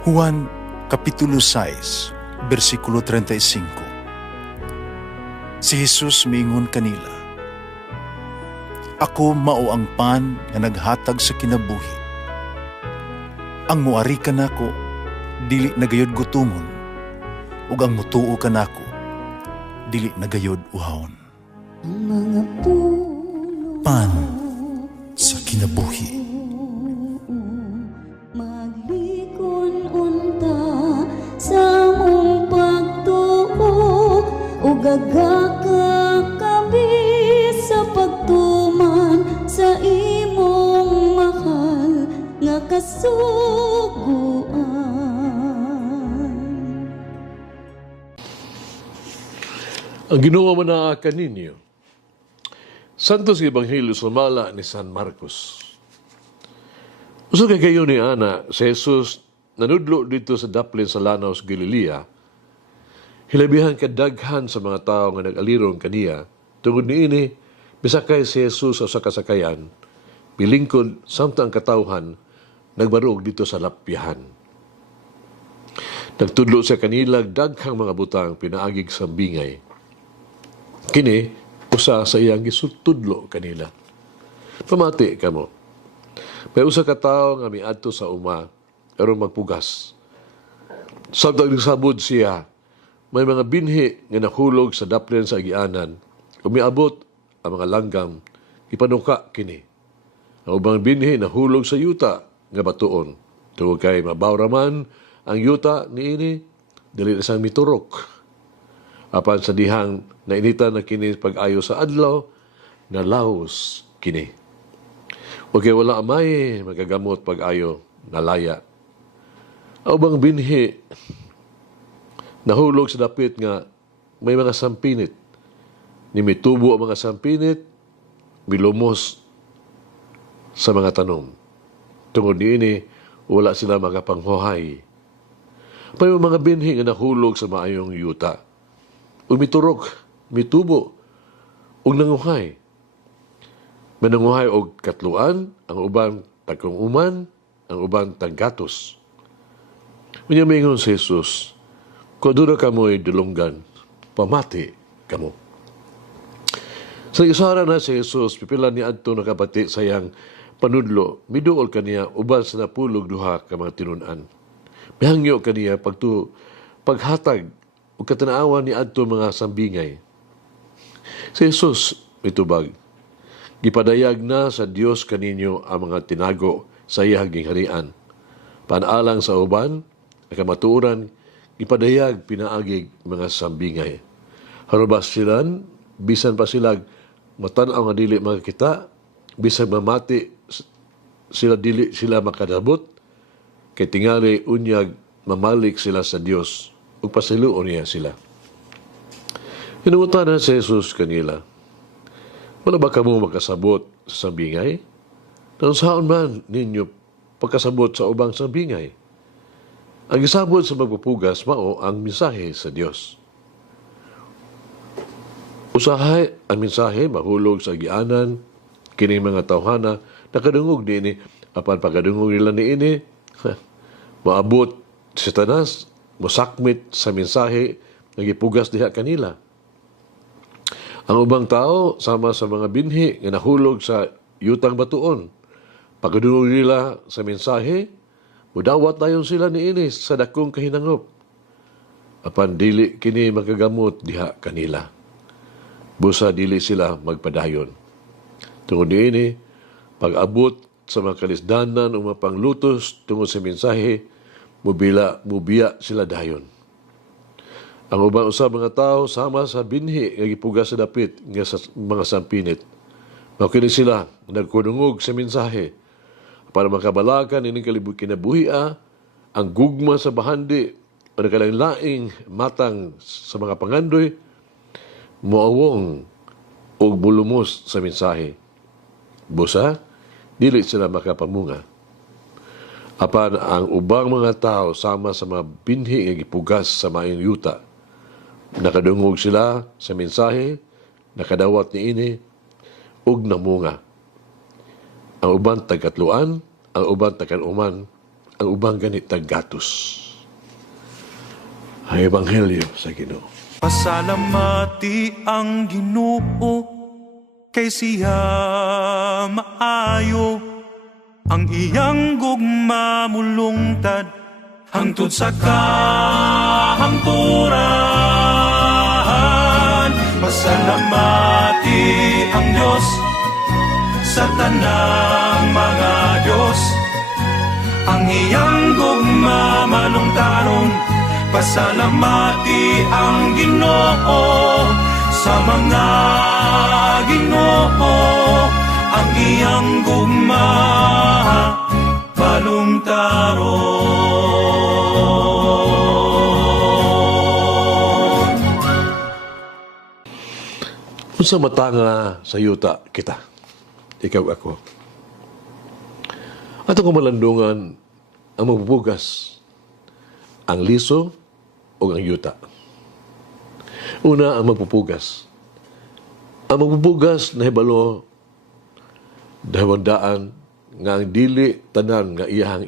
Juan Kapitulo 6, versikulo 35. Si Jesus miingon kanila, "Ako mao ang pan nga naghatag sa kinabuhi. Ang muari kanako dili nagayod gutomon, ug ang mutuo kanako dili nagayod uhawon." Ang mga puno Pan sa kinabuhi. maglikon unta sa mong pagtuo ug gagaka kami sa pagtuman sa imong mahal nga kasuguan. Ang Ginoo manaakan ninyo. Santos Ebanghelyo sumala ni San Marcos. Usa kay kayo ni ana, si Jesus nanudlo dito sa daplin sa lanaw sa Galilea. Hilabihan kadaghan sa mga tao nga nag-alirong kaniya. Tungod niini, misakay si Jesus sa usa ka sakayan, milingkod samtang katawhan nagbarog dito sa lapyahan. Nagtudlo sa kanila daghang mga butang pinaagig sa bingay. Kini usa sa iyang gisutudlo kanila. Pamati kamo. May usa ka tawo nga miadto sa uma aron magpugas. Samtang nagsabod siya, may mga binhi nga nahulog sa daplin sa agianan. Umiabot ang mga langgam, ipanuka kini. Ang ubang binhi nahulog sa yuta nga batuon. Tungod kay mabawra man ang yuta niini, dili na siyang miturok. Apan sa dihang nainitan na kini pag-ayo sa adlaw, nalaos kini. Okay, wala amay magagamot pag-ayo, nalaya. Ang ubang binhi, nahulog sa dapit nga may mga sampinit. Ni mitubo ang mga sampinit, milumos sa mga tanom. Tungod niini, wala sila makapanghuhay. May mga binhi nga nahulog sa maayong yuta. Umiturok, mitubo, ug nanguhay. Mananguhay og katluan, ang uban tagkong uman, ang uban taggatos. Unya mingon si Jesus, kung doon kamo'y dulunggan, pamati kamo. Sa isara na si Jesus, pipila ni adto nakabati sa iyang panudlo, miduol kaniya uban sa napulog duha ka mga tinunan. Bihangyo kaniya paghatag o katanaawan ni adto mga sambingay. Si Jesus mitubag, gipadayag na sa Dios kaninyo ang mga tinago sa iyang gingharian. Panalang sa uban, kamatuoran, gipadayag pinaagig mga sambingay. Harubas silan, bisan pa sila matanaw nga dili makakita, bisan mamati sila dili sila makadabot, kay tingali unyag mamalik sila sa Dios ug pasiluon niya sila. Hinungutan na si Jesus kanila, wala ba kamo makasabot sa sambingay? Nang saan man ninyo pagkasabot sa ubang sambingay? Ang isabot sa magpupugas mao ang mensahe sa Dios. Usahay ang mensahe mahulog sa agianan, kining mga tawhana nakadungog niini, apan pagkadungog nila niini, maabot si Satanas, musakmit sa mensahe nagipugas diha kanila. Ang ubang tao sama sa mga binhi nga nahulog sa yutang batuon. Pagkadungog nila sa mensahe, mudawat dayon sila niini sa dakong kahinangop. Apan dili kini makagamot diha kanila. Busa dili sila magpadayon. Tungod niini, pag-abot sa mga kalisdanan o mga panglutos tungod sa mensahe, mubiya sila dayon. Ang ubang usab mga tao sama sa binhi nga gipugas sa dapit nga sa mga sampinit. Makini sila nagkudungog sa mensahe para makabalakan ining kinabuhia, ang gugma sa bahandi o nagkalain-laing matang sa mga pangandoy, muawong o bulumos sa mensahe. Busa, dili sila makapamunga. Apan ang ubang mga tao sama sa mga binhi nga gipugas sa maayong yuta. Nakadungog sila sa mensahe, nakadawat niini, ug namunga. Ang uban tagkatluan, ang uban tagkanuman, ang ubang ganit gatos. Ang Ebanghelyo sa Ginoo. Pasalamati ang Ginoo kay siya maayo, ang iyang gugma mulungtad hangtod sa kahangturan. Pasalamati ang Diyos sa tanang mga Diyos, ang iyang gugma malungtaron. Pasalamati ang Ginoo sa mga Ginoo, ang iyang gugma balungtaron. Unsa matanga sa yuta kita, ikaw ako. Ato ko malandungan ang magbubugas, ang liso o ang yuta. Una, ang magpupugas. Ang magpupugas na hibalo dahawandaan nga ang dili tanan nga iyahang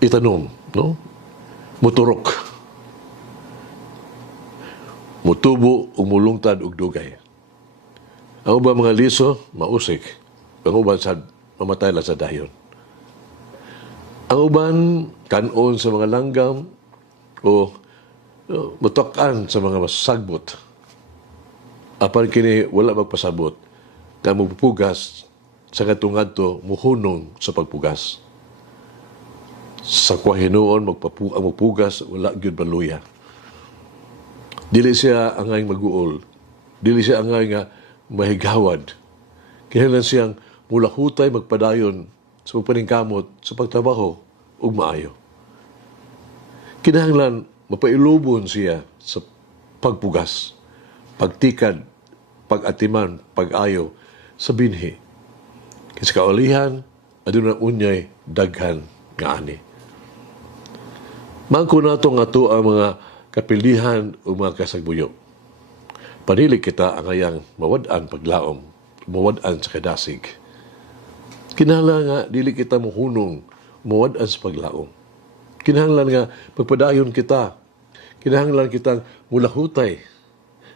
itanom, no? Muturok. Mutubo o mulungtad og dugay. Ang ubang mga liso, mausik. Ang uban sa mamatay lang sa dayon. Ang uban, kanon sa mga langgam o matokan sa mga masagbot. Apan kini wala magpasabot nga magpupugas sa katungadto muhunong sa pagpugas. Sa kwahinoon ang magpugas wala gyud baluya. Dili siya angay maguol. Dili siya angay nga mahigawad. Kinahanglan siyang mulahutay magpadayon sa pagpaningkamot sa pagtrabaho ug maayo. Kinahanglan mapailubon siya sa pagpugas, pagtikad, pag-atiman, pag-ayo sa binhi. Kasi kaulihan, aduna unyay daghan nga ani. Mangko nato nga to ang mga kapilihan o mga kasagbuyo. Panili kita ang ayang mawad-an paglaom, mawad-an sa kadasig. Kinahanglan nga dili kita mohunong mawad-an sa paglaom. Kinahanglan nga pagpadayon kita. Kinahanglan kitang mulahutay.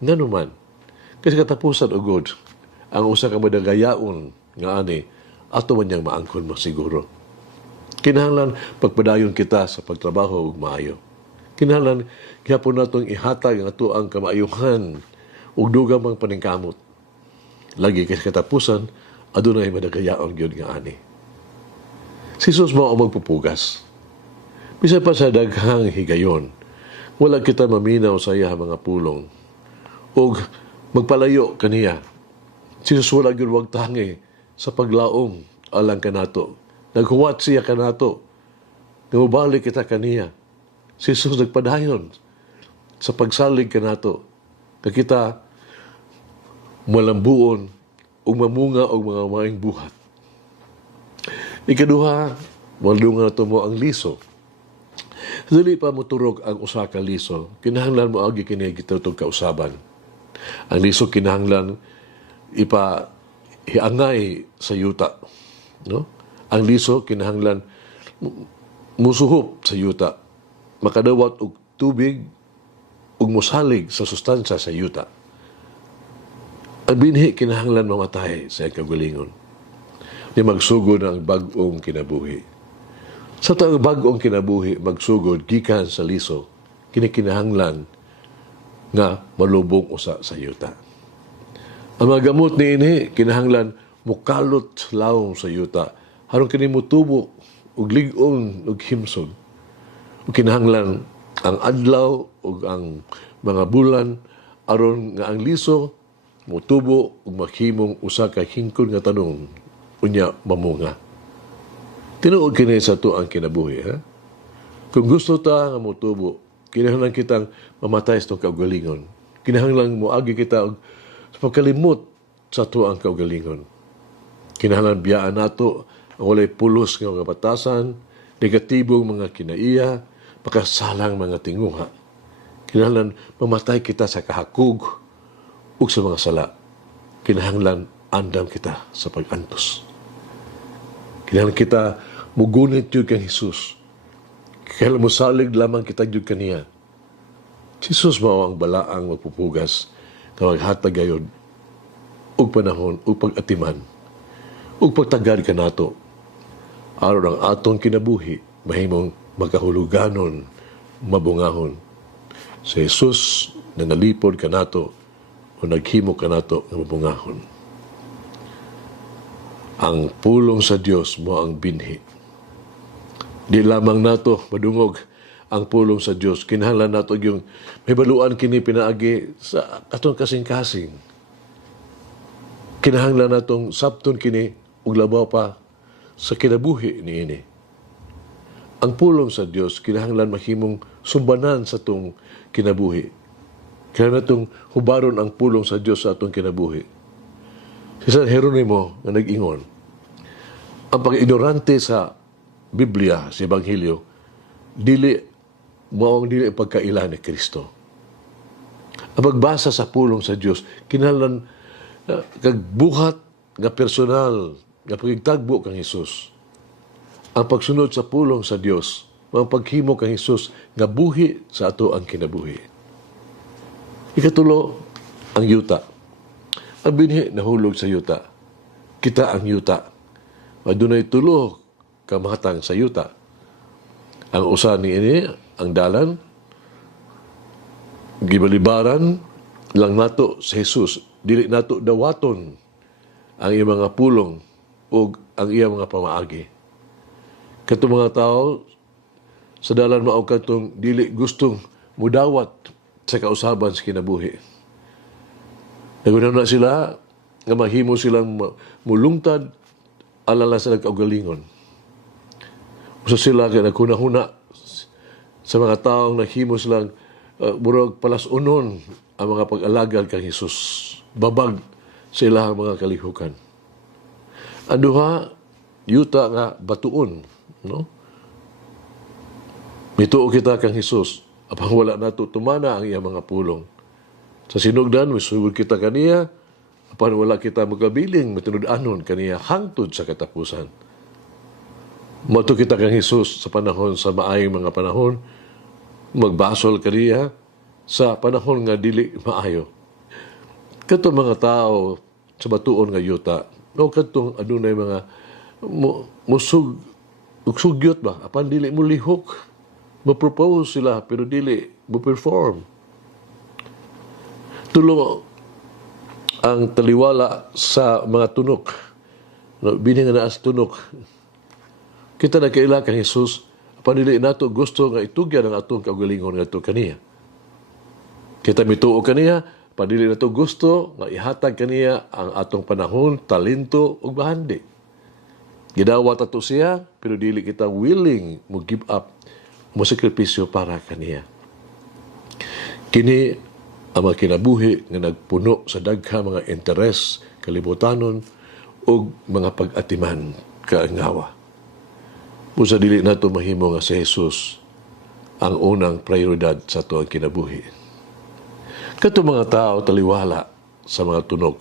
Nga naman, kasi katapusan ugod, ang usa ka madagayaon nga ani, ato man niyang maangkon mo siguro. Kinahanglan pagpadayon kita sa pagtrabaho ug maayo. Kinahanglan gyapon natong ihatag ang ato ang kamaayuhan ug dugang mang paningkamot. Lagi kasi katapusan, adunay madagayaon gyud nga ani. Si Jesus mao magpupugas. Bisa pa sa daghang higayon, wala kita maminaw sa iya mga pulong. O magpalayo kaniya. Si Jesus wala gyud wag tangi sa paglaom alang kanato. Naghuwat siya kanato. Ngubalik kita kaniya. Si Jesus nagpadayon sa pagsalig kanato. Kakita malambuon o mamunga o mga maing buhat. Ikaduha, malunga na mo ang liso. Dili pa moturog ang usa ka liso, kinahanglan mo agi kini gitutog kausaban. Ang liso kinahanglan hiangay sa yuta, no? Ang liso kinahanglan musuhop sa yuta, makadawat og tubig ug mosalig sa sustansya sa yuta. Ang binhi kinahanglan mamatay sa kagalingon. Di magsugod ang bag-ong kinabuhi. Sa taong bag-ong kinabuhi, magsugod gikan sa liso, kinikinahanglan nga malubong usa sa yuta. Ang mga gamot ni ini, kinahanglan mukalot lawom sa yuta, harong kini mutubo, ug lig-on, ug himsog. Ug kinahanglan ang adlaw, ug ang mga bulan, aron nga ang liso, mutubo, ug maghimong usa ka hingkod nga tanong, unya mamunga. Tinuod kini sa to ang kinabuhi. Ha? Kung gusto ta nga motubo, kinahanglan kitang mamatay sa kaugalingon. Kinahanglan moagi kita sa pagkalimot sa to ang kaugalingon. Kinahanglan biyaan nato ang walay pulos nga mga batasan, negatibong mga kinaiya, pakasalang mga tinguha. Kinahanglan mamatay kita sa kahakog ug sa mga sala. Kinahanglan andam kita sa pag-antos. Kinahanglan kita mugunit yun kang Jesus. Kaya musalig lamang kita yun kaniya. Jesus mao ang balaang magpupugas na maghatag gayon ug panahon ug pag-atiman ug pagtagad ka nato aron ang atong kinabuhi mahimong magkahuluganon mabungahon sa Jesus na nalipod ka nato o naghimo ka nato nga mabungahon. Ang pulong sa Dios mo ang binhi. Di lamang nato madungog ang pulong sa Dios, kinahanglan nato yung may baluan kini pinaagi sa atong kasing-kasing. Kinahanglan natong sabton kini ug labaw pa sa kinabuhi niini. Ang pulong sa Dios kinahanglan mahimong sumbanan sa atong kinabuhi. Kaya natong hubaron ang pulong sa Dios sa atong kinabuhi. Si San Jeronimo nga nag-ingon, ang pag-ignorante sa Biblia, sa Ebanghelyo, dili ang pagkaila ni Kristo. Ang pagbasa sa pulong sa Dios kinahanglan kagbuhat nga personal nga pagigtagbo kang Hesus. Ang pagsunod sa pulong sa Dios, ang paghimo kang Hesus nga buhi sa ato ang kinabuhi. Ikatulo, ang yuta. Ang binhi nahulog sa yuta. Kita ang yuta. Adunay tulo ka mahatang sa yuta. Ang usa niini ang dalan, gibalibaran lang nato sa Jesus. Dili nato dawaton ang iyang mga pulong o ang iyang mga pamaagi. Katong mga tao, sa dalan mao katong dili gustong mudawat sa kausaban sa kinabuhi. Nagunaw na sila, nga mahimo silang mulungtad, alala sa nagkaugalingon. Usa sila kaya nagkunahuna sa mga taong naghimo silang murag palasunon ang mga pag-alagad kang Hesus. Babag sa ilang mga kalihukan. Ang duha, yuta nga batuon. No? Mituo kita kang Hesus. Apang wala nato tumana ang iyang mga pulong. Sa sinugdan, misugod kita kaniya. Apang wala kita magkabiling, matinud-anon kaniya hangtod sa katapusan. Mato kita kang Hesus sa panahon, sa maayong mga panahon, magbasol kaniya sa panahon nga dili maayo. Kato mga tao sa batuon nga yuta, o katong adunay mga sugyot ba, apan dili mo lihok, mo-propose sila pero dili mo-perform. Tulo ang taliwala sa mga tunok. Bini nga naas tunok. Kita na kaila kang Jesus, panili nato gusto nga itugyan ang atong kaugalingon nga ito kaniya. Kita mituo kaniya, panili nato gusto nga ihatag kaniya ang atong panahon, talento ug bahandi. Gidawat ato siya, pero dili kita willing mo give up, mo sakripisyo para kaniya. Kini ang mga kinabuhi nga nagpuno sa dagha mga interes, kalibutanon ug mga pag-atiman kaangawa. Pusa dili nato mahimo nga si Jesus ang unang prioridad sa ato ang kinabuhi. Kato mga tao taliwala sa mga tunok.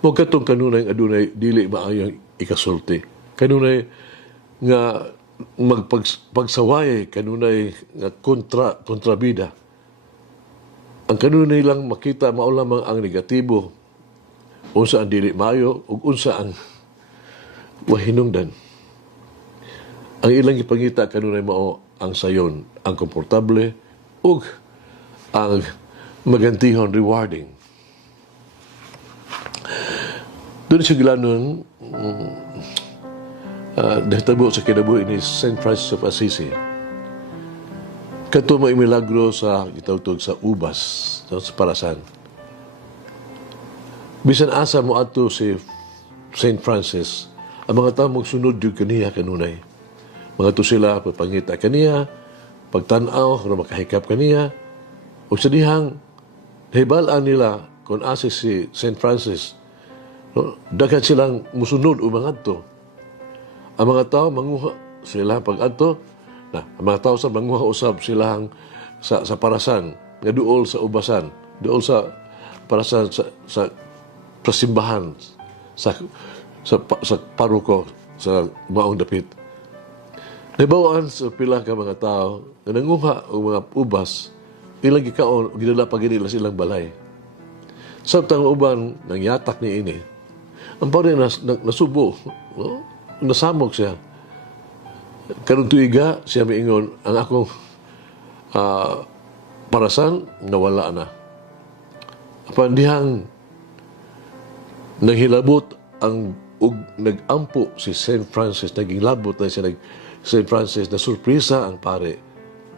Mo katong kanunay adunay dili maayong ikasulti. Kanunay nga magpagsaway, kanunay nga kontrabida. Ang kanunay lang makita mao lamang ang negatibo. Unsa ang dili maayo ug unsa ang wahinungdan. Ang ilang ipangita kanunay mao ang sayon, ang komportable ug ang magantihon rewarding. Doon siya gilanon nahitabo sa kinabuhi ni St. Francis of Assisi. Kato may milagro sa gitawtog sa ubas sa parasan. Bisan asa mo ato si St. Francis, ang mga tao magsunod yung kaniya kanunay. Mga to sila pagpangita kaniya, pagtanaw, na makahikap kaniya, o sa dihang, nahibalaan nila kung asa si St. Francis, no? Daghan silang musunod o mga to. Ang mga tao manguha sila pag-adto, ang mga tao sa manguha usab silang sa parasan, nga duol sa ubasan, duol sa parasan sa prasimbahan, sa paruko, sa maong dapit. Nabawaan sa pila ka mga tao na nanguha o mga ubas, ilang gikaon, ginala pa ginila silang balay. Sabtang uban, nang yatak ni ini, ang pare nasubo, no? Nasamok siya. Karong tuiga, siya miingon, ang akong parasan, nawala na. Apan dihang nanghilabot ang nag-ampo si St. Francis, naging labot na siya St. Francis, na surpresa ang pare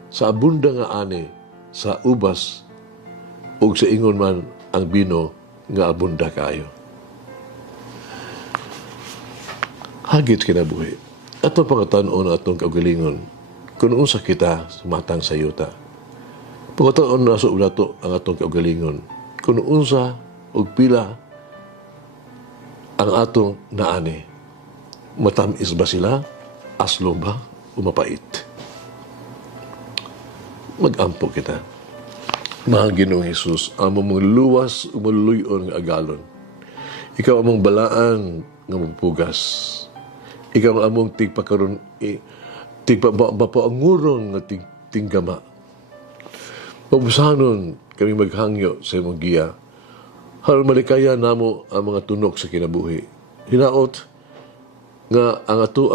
sa abunda nga ani sa ubas ug sa ingon man ang bino nga abunda kayo. Hagit kinabuhi. Ato pangatanon atong kaugalingon kung unsa kita sumatang sa yuta. Pangatanon na sa ulato ang atong kaugalingon kung unsa ug pila ang atong naani. Matamis ba sila? Aslo ba? O mapait? Mag-ampo kita. Mahal Ginoong Jesus, amo mong luwas o maluluyon nga agalon. Ikaw among balaan nga magpugas. Ikaw among tigpakaroon, tigpapanguron nga tinggama. Mabusanon kami maghangyo sa imong giya. Haron malikaya namo ang mga tunok sa kinabuhi. Hinaot nga ang ato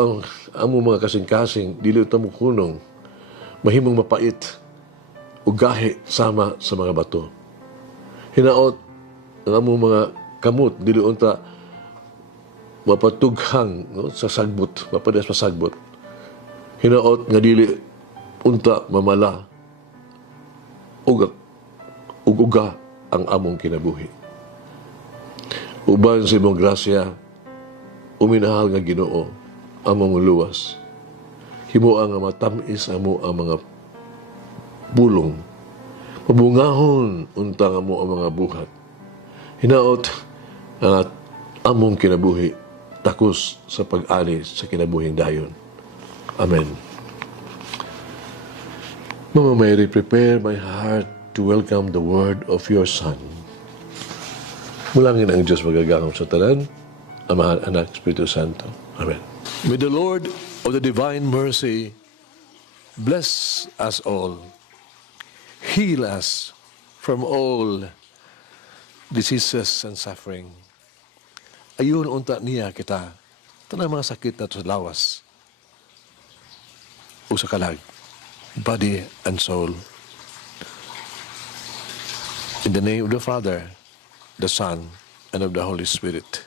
ang mga kasing-kasing dili ta mo kunong mahimong mapait ug gahi sama sa mga bato. Hinaot ang among mga kamot dili unta mapatughang, no, sa sagbot, mapadas sa sagbot. Hinaot nga dili unta mamala ug uga ang among kinabuhi. Uban sa imong grasya, uminahal nga Ginoo among luwas. Himuang nga matamis amo ang mga bulong. Mabungahon unta nga mo ang mga buhat. Hinaot ang among kinabuhi takos sa pag-ali sa kinabuhing dayon. Amen. Mama Mary, prepare my heart to welcome the word of your Son. Mulangin ang Diyos magagangom sa tanan, Amahan, Anak, Espiritu Santo. Amen. May the Lord of the divine mercy bless us all, heal us from all diseases and suffering. Ayun unta niya kita, tanang mga sakit na sa lawas o sa kalag, body and soul. In the name of the Father, the Son, and of the Holy Spirit.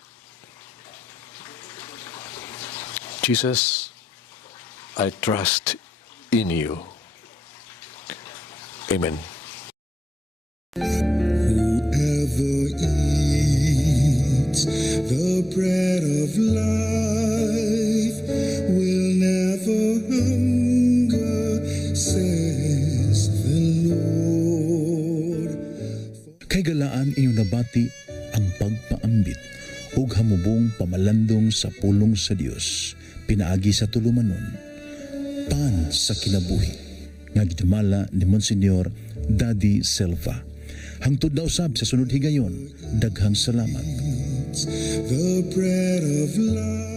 Jesus, I trust in you. Amen. Whoever eats the bread of life will never hunger, says the Lord. Kay galaan inyong nabati ang pagpaambit ug hamubong pamalandong sa pulong sa Dios pinaagi sa tulumanon pan sa kinabuhi nga gidumala ni Monsignor Daddy Silva. Hangtod na usab sa sunod higayon, daghang salamat. The bread of life.